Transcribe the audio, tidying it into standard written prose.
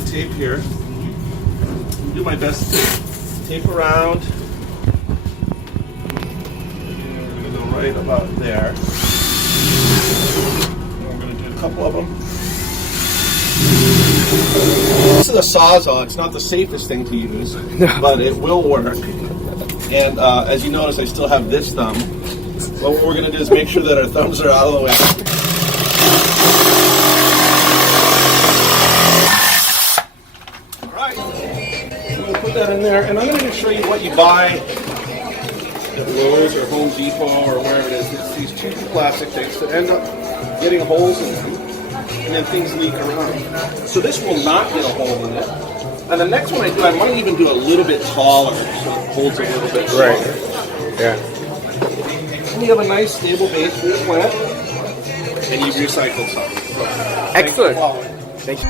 wood tape here. I'll do my best to tape around. And we're going to go right about there. And we're going to do a couple of them. This is a Sawzall. It's not the safest thing to use, but it will work. And as you notice, I still have this thumb. But what we're going to do is make sure that our thumbs are out of the way. All right. I'm going to put that in there, and I'm going to show you what you buy at Lowe's or Home Depot or wherever it is. It's these cheap plastic things that end up getting holes in them, and then things leak around. So this will not get a hole in it. And the next one I do, I might even do a little bit taller so it holds a little bit stronger. Right. Yeah. And you have a nice stable base for your plant, and you've recycled something. So, Excellent. thanks for following. Thank you.